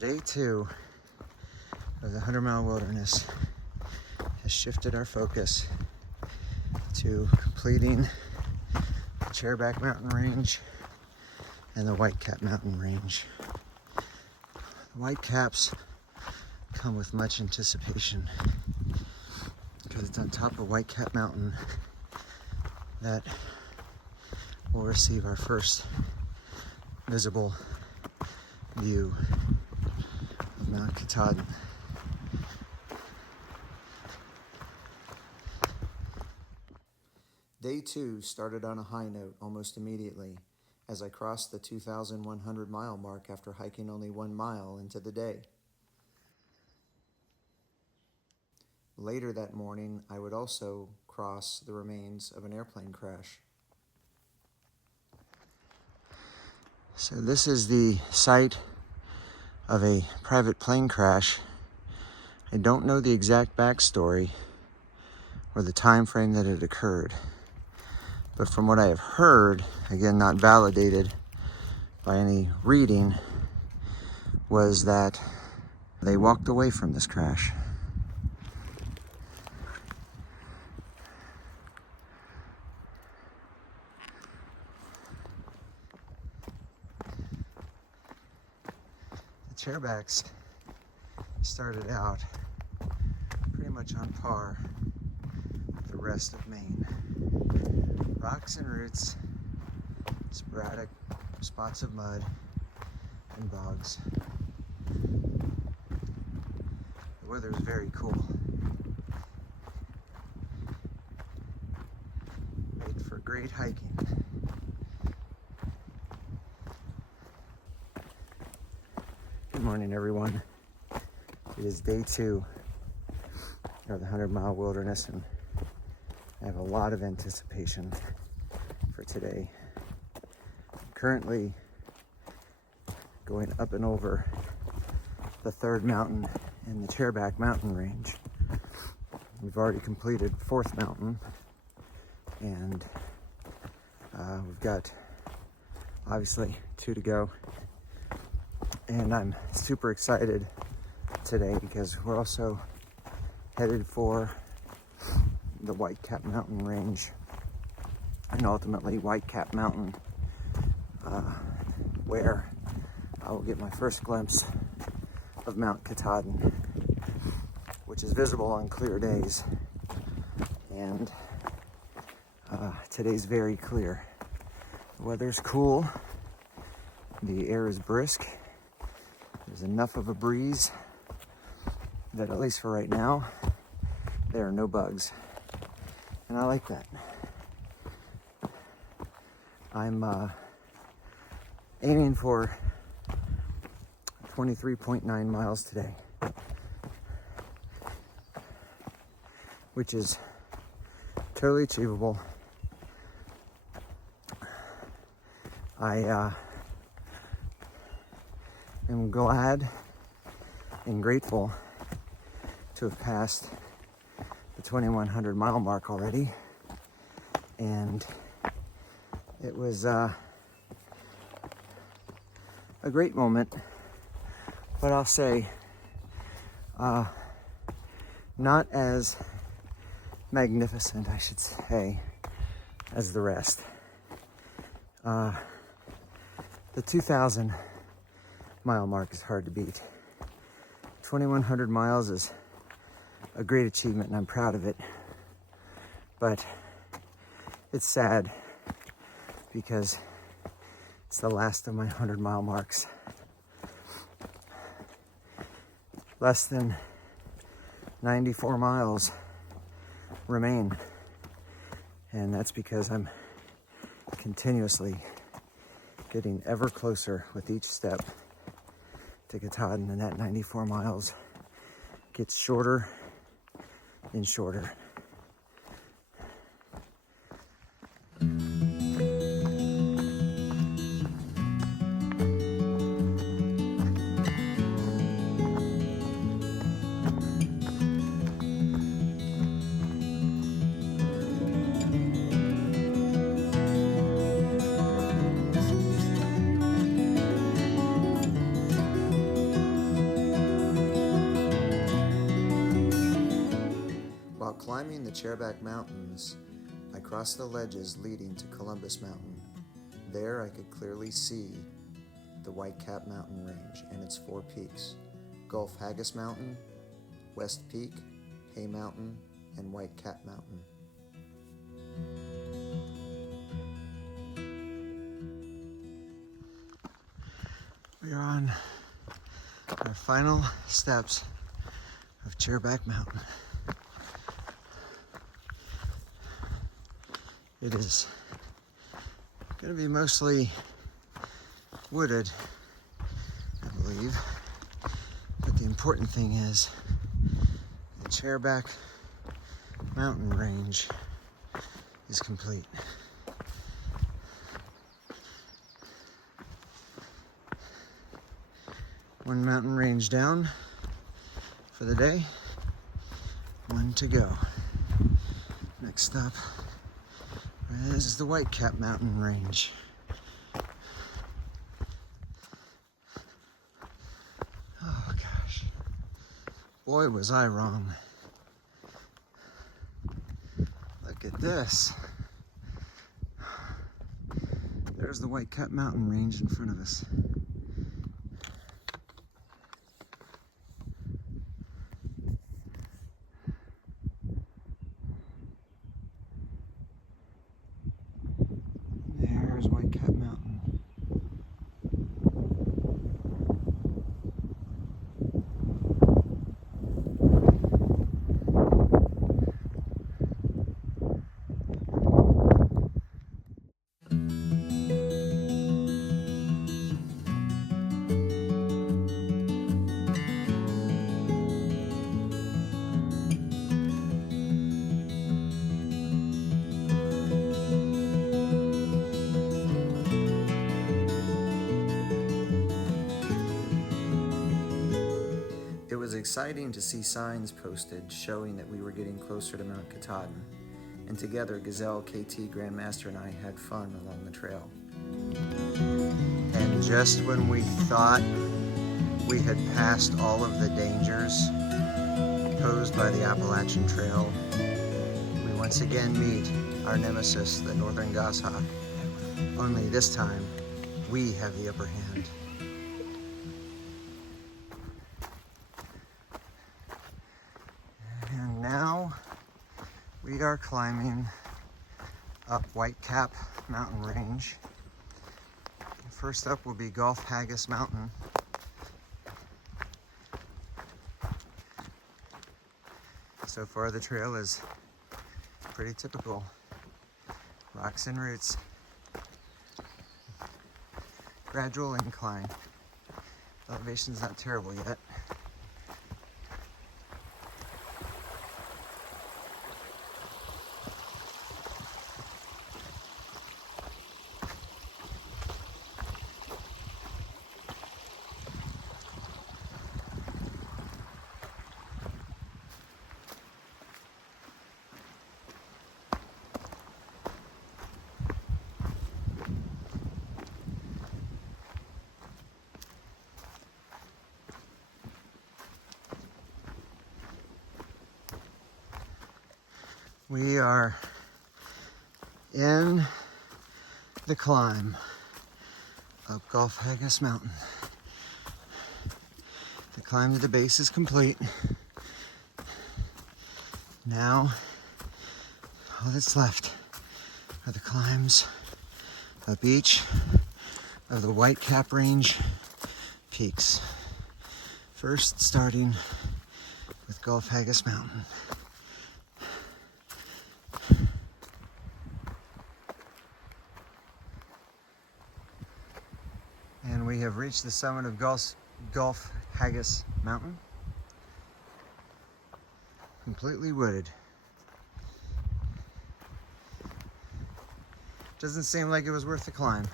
Day 2 of the 100-mile wilderness has shifted our focus to completing the Chairback Mountain Range and the Whitecap Mountain Range. The Whitecaps come with much anticipation because it's on top of Whitecap Mountain that we'll receive our first visible view of Mount Katahdin. Day 2 started on a high note almost immediately as I crossed the 2,100 mile mark after hiking only 1 mile into the day. Later that morning, I would also cross the remains of an airplane crash. So this is the site of a private plane crash. I don't know the exact backstory or the time frame that it occurred, but from what I have heard, again not validated by any reading, was that they walked away from this crash. The Chairbacks started out pretty much on par with the rest of Maine. Rocks and roots, sporadic spots of mud, and bogs. The weather is very cool. Made for great hiking. Good morning, everyone. It is day 2 of the 100-mile wilderness, and I have a lot of anticipation for today. I'm currently going up and over the 3rd mountain in the Chairback Mountain Range. We've already completed 4th mountain, and we've got obviously 2 to go. And I'm super excited today because we're also headed for the Whitecap Mountain Range and ultimately Whitecap Mountain, where I will get my first glimpse of Mount Katahdin, which is visible on clear days. And today's very clear. The weather's cool, the air is brisk. There's enough of a breeze that, at least for right now, there are no bugs. And I like that. I'm aiming for 23.9 miles today, which is totally achievable. I am glad and grateful to have passed the 2,100 mile mark already, and it was a great moment, but I'll say not as magnificent, I should say, as the rest. The 2,000 mile mark is hard to beat. 2,100 miles is a great achievement, and I'm proud of it. But it's sad because it's the last of my 100-mile marks. Less than 94 miles remain, and that's because I'm continuously getting ever closer with each step to Katahdin, and that 94 miles gets shorter and shorter. While climbing the Chairback Mountains, I crossed the ledges leading to Columbus Mountain. There I could clearly see the Whitecap Mountain Range and its 4 peaks: Gulf Haggis Mountain, West Peak, Hay Mountain, and Whitecap Mountain. We are on our final steps of Chairback Mountain. It is going to be mostly wooded, I believe, but the important thing is the Chairback Mountain Range is complete. One mountain range down for the day, one to go. Next stop is the Whitecap Mountain Range. Oh gosh, boy was I wrong. Look at this. There's the Whitecap Mountain Range in front of us. There's Whitecap Mountain. It was exciting to see signs posted showing that we were getting closer to Mount Katahdin, and together Gazelle, KT, Grandmaster, and I had fun along the trail. And just when we thought we had passed all of the dangers posed by the Appalachian Trail, we once again meet our nemesis, the northern goshawk. Only this time, we have the upper hand. Now we are climbing up Whitecap Mountain Range. First up will be Gulf Haggis Mountain. So far the trail is pretty typical. Rocks and roots. Gradual incline. The elevation's not terrible yet. We are in the climb up Gulf Haggis Mountain. The climb to the base is complete. Now, all that's left are the climbs up each of the Whitecap Range peaks. First, starting with Gulf Haggis Mountain. And we have reached the summit of Gulf Haggis Mountain. Completely wooded. Doesn't seem like it was worth the climb,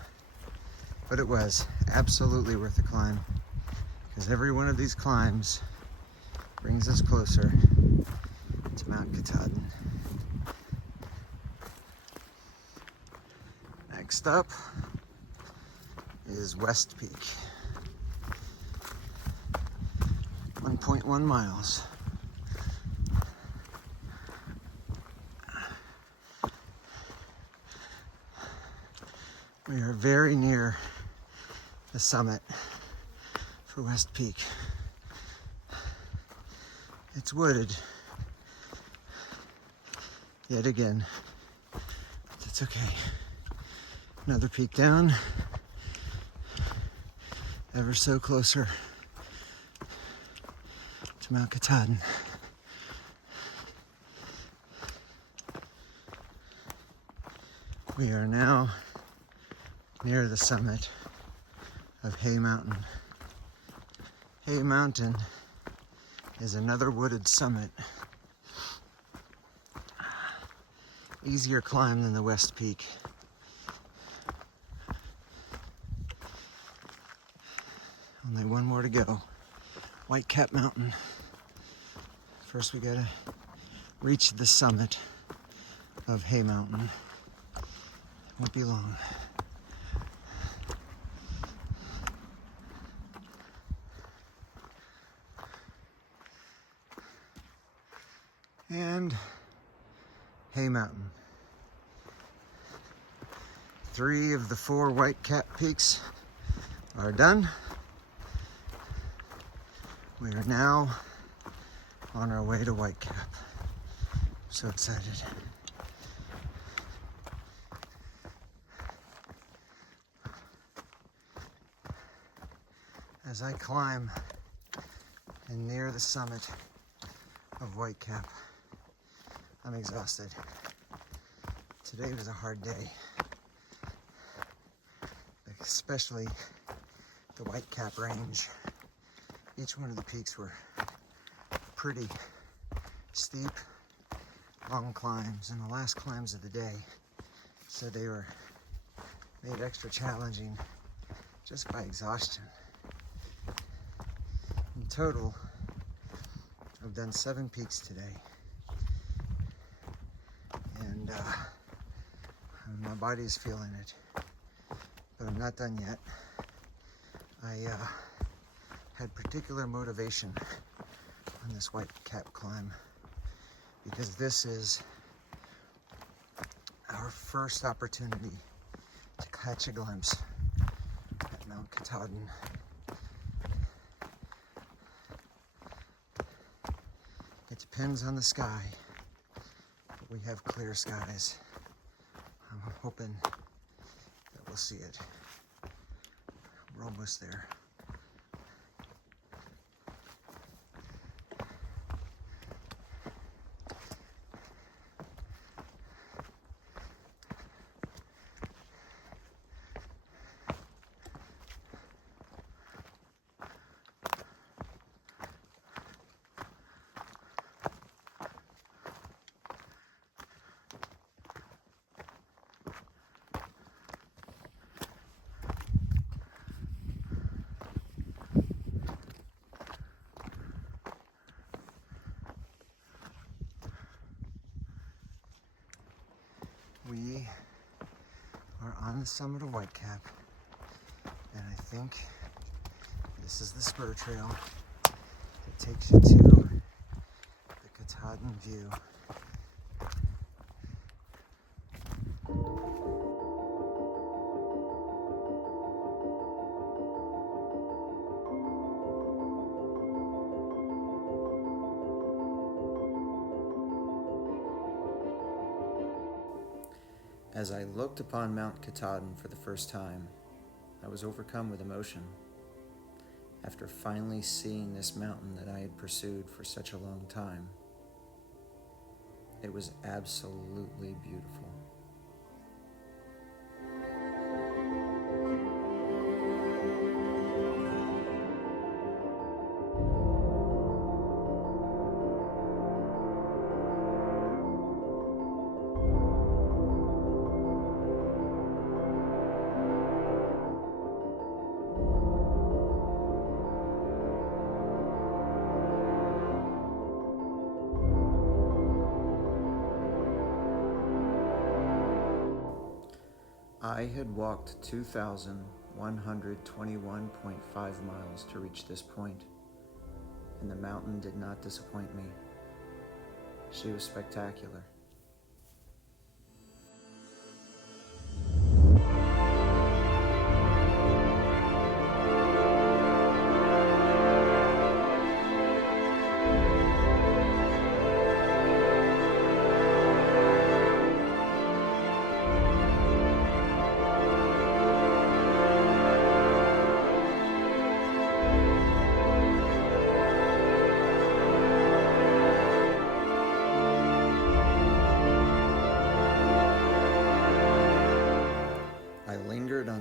but it was absolutely worth the climb, because every one of these climbs brings us closer to Mount Katahdin. Next up is West Peak. 1.1 miles. We are very near the summit for West Peak. It's wooded yet again, but it's okay. Another peak down, ever so closer to Mount Katahdin. We are now near the summit of Hay Mountain. Hay Mountain is another wooded summit. Easier climb than the West Peak. Only one more to go. Whitecap Mountain. First we gotta reach the summit of Hay Mountain. Won't be long. And Hay Mountain. 3 of the 4 Whitecap peaks are done. We are now on our way to Whitecap. So excited. As I climb and near the summit of Whitecap, I'm exhausted. Today was a hard day, especially the Whitecap Range. Each one of the peaks were pretty steep, long climbs, and the last climbs of the day, so they were made extra challenging just by exhaustion. In total, I've done 7 peaks today, and my body's feeling it, but I'm not done yet. I had particular motivation on this Whitecap climb because this is our first opportunity to catch a glimpse at Mount Katahdin. It depends on the sky, but we have clear skies. I'm hoping that we'll see it. We're almost there. We are on the summit of Whitecap, and I think this is the spur trail that takes you to the Katahdin view. As I looked upon Mount Katahdin for the first time, I was overcome with emotion. After finally seeing this mountain that I had pursued for such a long time, it was absolutely beautiful. I had walked 2,121.5 miles to reach this point, and the mountain did not disappoint me. She was spectacular.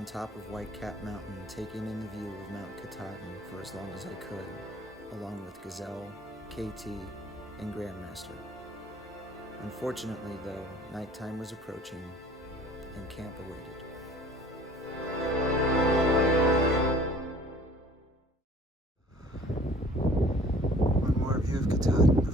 top of White Cat Mountain, taking in the view of Mount Katahdin for as long as I could, along with Gazelle, KT, and Grandmaster. Unfortunately, though, nighttime was approaching and camp awaited. One more view of Katahdin.